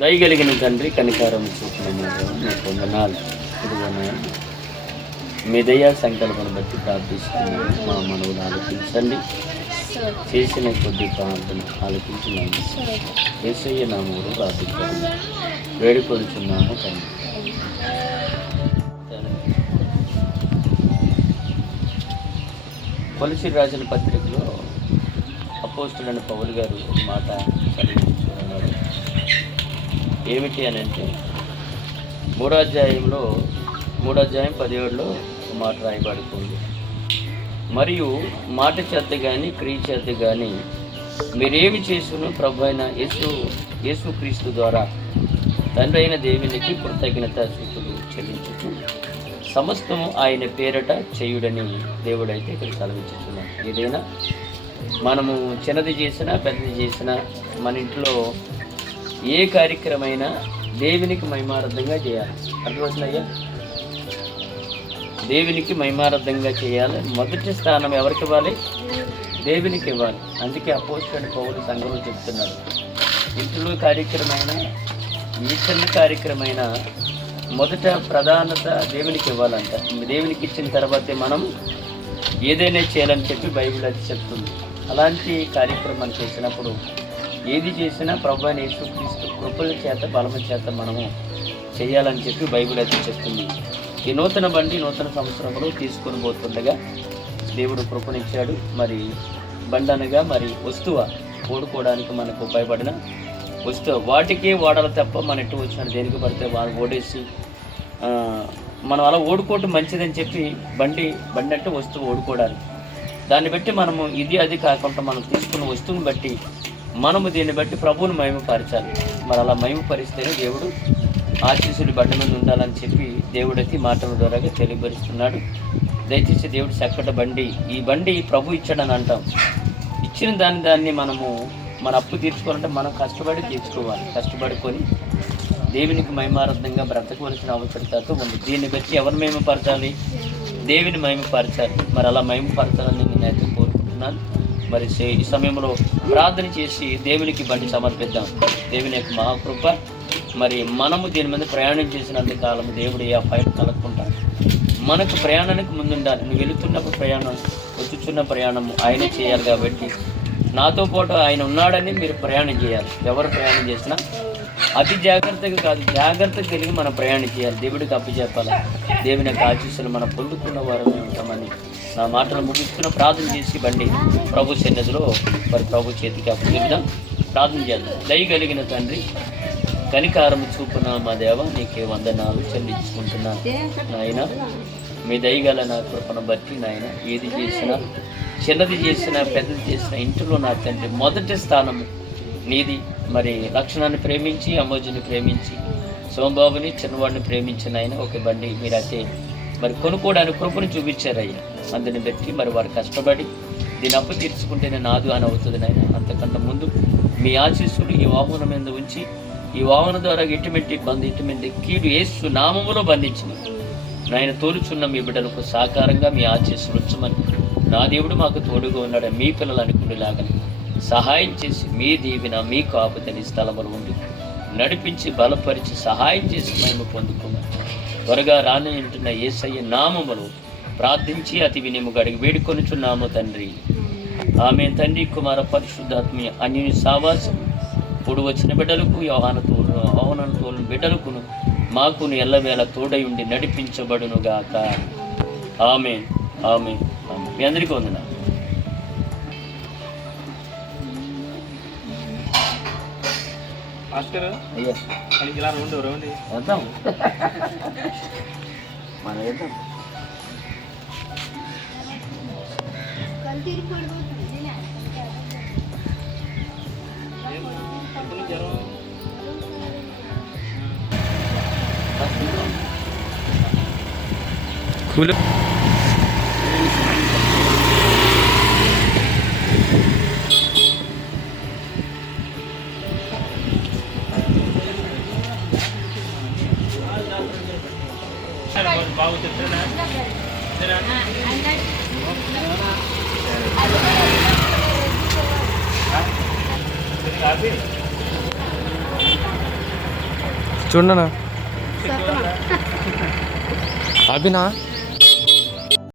దయగలిగిన తండ్రి, కనికారం చూపిన మీకు వందనాలు. మీ దయా సంకల్పం బట్టి ప్రార్థిస్తున్నాను. మా మనవులు ఆలోచించండి, చేసిన కొద్ది ప్రార్థన ఆలోచించున్నాము. యేసయ్య నామములో ప్రార్థించాము, వేడుకొనుచున్నాము తండ్రి. కొలసీలు రాసిన పత్రికలో అపోస్తులైన పౌలు గారు ఒక మాట చదివించుకున్నారు. ఏమిటి అని అంటే, 3వ అధ్యాయం 17లో ఒక మాట రాయబడుతుంది. మరియు మాట చేత కానీ క్రియ చేత కానీ మీరేమి చేసును ప్రభు అయిన యేసుక్రీస్తు ద్వారా తండ్రి అయిన దేవునికి కృతజ్ఞత స్తుతులు చెల్లించుతూ సమస్తము ఆయన పేరట చేయుడని దేవుడైతే ఇక్కడ సెలవిస్తున్నాడు. ఏదైనా మనము చిన్నది చేసినా పెద్దది చేసినా మన ఇంట్లో ఏ కార్యక్రమైనా దేవునికి మహిమార్థంగా చేయాలి. అర్థమవుతుందయ్యా? దేవునికి మహిమార్థంగా చేయాలి. మొదటి స్థానం ఎవరికి ఇవ్వాలి? దేవునికి ఇవ్వాలి. అందుకే అపోస్తలుడైన పౌలు సంఘంలో చెప్తున్నాడు, ఇంట్లో కార్యక్రమైనా ఈ చిన్న కార్యక్రమైనా మొదట ప్రాధాన్యత దేవునికి ఇవ్వాలంట. దేవునికి ఇచ్చిన తర్వాతే మనం ఏదైనా చేయాలని చెప్పి బైబిల్ అది చెప్తుంది. అలాంటి కార్యక్రమాలు చేసినప్పుడు ఏది చేసినా ప్రభు అయిన యేసుక్రీస్తు కృపల చేత బలము చేత మనము చేయాలని చెప్పి బైబిల్ అయితే చెప్తుంది. ఈ నూతన సంవత్సరంలో తీసుకొని పోతుండగా దేవుడు కృపనిచ్చాడు. మరి బండి అనగా మరి వస్తువు ఓడుకోవడానికి మనకు ఉపయోగపడిన వస్తువు, వాటికే వాడాలి తప్ప మన ఎటు వచ్చిన దేనికి పడితే వాళ్ళు ఓడేసి మనం అలా ఓడుకోవటం మంచిదని చెప్పి బండి అంటే వస్తువు ఓడుకోవడానికి, దాన్ని బట్టి మనము ఇది అది కాకుండా మనం తీసుకున్న వస్తువుని బట్టి మనము దీన్ని బట్టి ప్రభువుని మహిమపరచాలి. మరి అలా మహిమపరిస్తేనే దేవుడు ఆశీస్సులు బండి మీద ఉండాలని చెప్పి దేవుడైతే మాటల ద్వారా తెలియపరుస్తున్నాడు. దయచేసి దేవుడు చక్కటి బండి, ఈ బండి ప్రభు ఇచ్చాడని అంటాం. ఇచ్చిన దాన్ని మనము మన అప్పు తీర్చుకోవాలంటే మనం కష్టపడి తీర్చుకోవాలి. కష్టపడుకొని దేవునికి మహిమార్థంగా బ్రతకవలసిన అవసరత ఉంది. దీన్ని బట్టి ఎవరు మహిమపరచాలి? దేవుని మహిమపరచాలి. మరి అలా మహిమపరచాలని నేనైతే కోరుకుంటున్నాను. మరి ఈ సమయంలో ప్రార్థన చేసి దేవునికి బండి సమర్పిద్దాం. దేవుని యొక్క మహాకృప, మరి మనము దీని మీద ప్రయాణం చేసినంత కాలం దేవుడు ఏ అపాయం కలగకుండా మనకు ప్రయాణానికి ముందుండాలి. నువ్వు వెళుతున్నప్పుడు ప్రయాణం, వచ్చుచున్న ప్రయాణము ఆయన చేయాలి. కాబట్టి నాతో పాటు ఆయన ఉన్నాడని మీరు ప్రయాణం చేయాలి. ఎవరు ప్రయాణం చేసినా అతి జాగ్రత్తగా కాదు, జాగ్రత్తగా కలిగి మనం ప్రయాణం చేయాలి. దేవుడికి అప్పచెప్పాలి. దేవుని యొక్క ఆశీస్సులు మనం పొందుకున్న వారమే ఉంటామని నా మాటలు ముగిస్తున్న ప్రార్థన చేసి బండి ప్రభు సన్నిధిలో మరి ప్రభు చేతికి అప్పచెప్దాం. ప్రార్థన చేద్దాం. దయగలిగిన తండ్రి, కనికారము చూపున మా దేవ, నీకే వందనాలు చెల్లించుకుంటున్నాను నాయన. మీ దయగల నా కృపను బట్టి నాయన, ఏది చేసినా చిన్నది చేసినా పెద్దది చేసినా ఇంటిలో నా తండ్రి మొదటి స్థానము నీది. మరి లక్షణాన్ని ప్రేమించి అమ్మోజుని ప్రేమించి సోమబాబుని చిన్నవాడిని ప్రేమించిన ఆయన ఒక బండి మీరైతే మరి కొనుక్కోవడానికి కృపను చూపించారయ్యా. అందుని బట్టి మరి వారు కష్టపడి దీని అప్పు తీర్చుకుంటేనే నాదు అని అవుతుంది నాయన. అంతకంటే ముందు మీ ఆశీస్సులు ఈ వాహనం మీద ఉంచి ఈ వాహనం ద్వారా ఇటువంటి కీడు యేసు నామములో బంధించింది నాయన. తోలుచున్న మీ బిడ్డలకు సాకారంగా మీ ఆశీస్సులు ఉంచమని నా దేవుడు మాకు తోడుగా ఉన్నాడు. మీ పిల్లలు అనుకునేలాగా సహాయం చేసి మీ దీవెన మీ కాపుతని స్థలములు ఉండి నడిపించి బలపరిచి సహాయం చేసి మేము పొందుకున్నాం. త్వరగా రానంటున్న యేసయ్య నామములు ప్రార్థించి అతి వినిముగా అడిగి వేడుకొనుచున్నాము తండ్రి. ఆమె తండ్రి కుమార పరిశుద్ధాత్మీయ అన్యుని సావాసం ఇప్పుడు వచ్చిన బిడ్డలకు యోహాను తోలు బిడ్డలకును మాకును ఎల్లవేళ తోడై ఉండి నడిపించబడునుగాక. ఆమేన్, ఆమేన్. మీ అందరికీ వందనాలు. మాస్టర్ అయ్యా ఇలా రెండు వద్దాం, మనం వేద్దాం. బాగు చెప్తున్నా కాఫీ చూడనా అభినా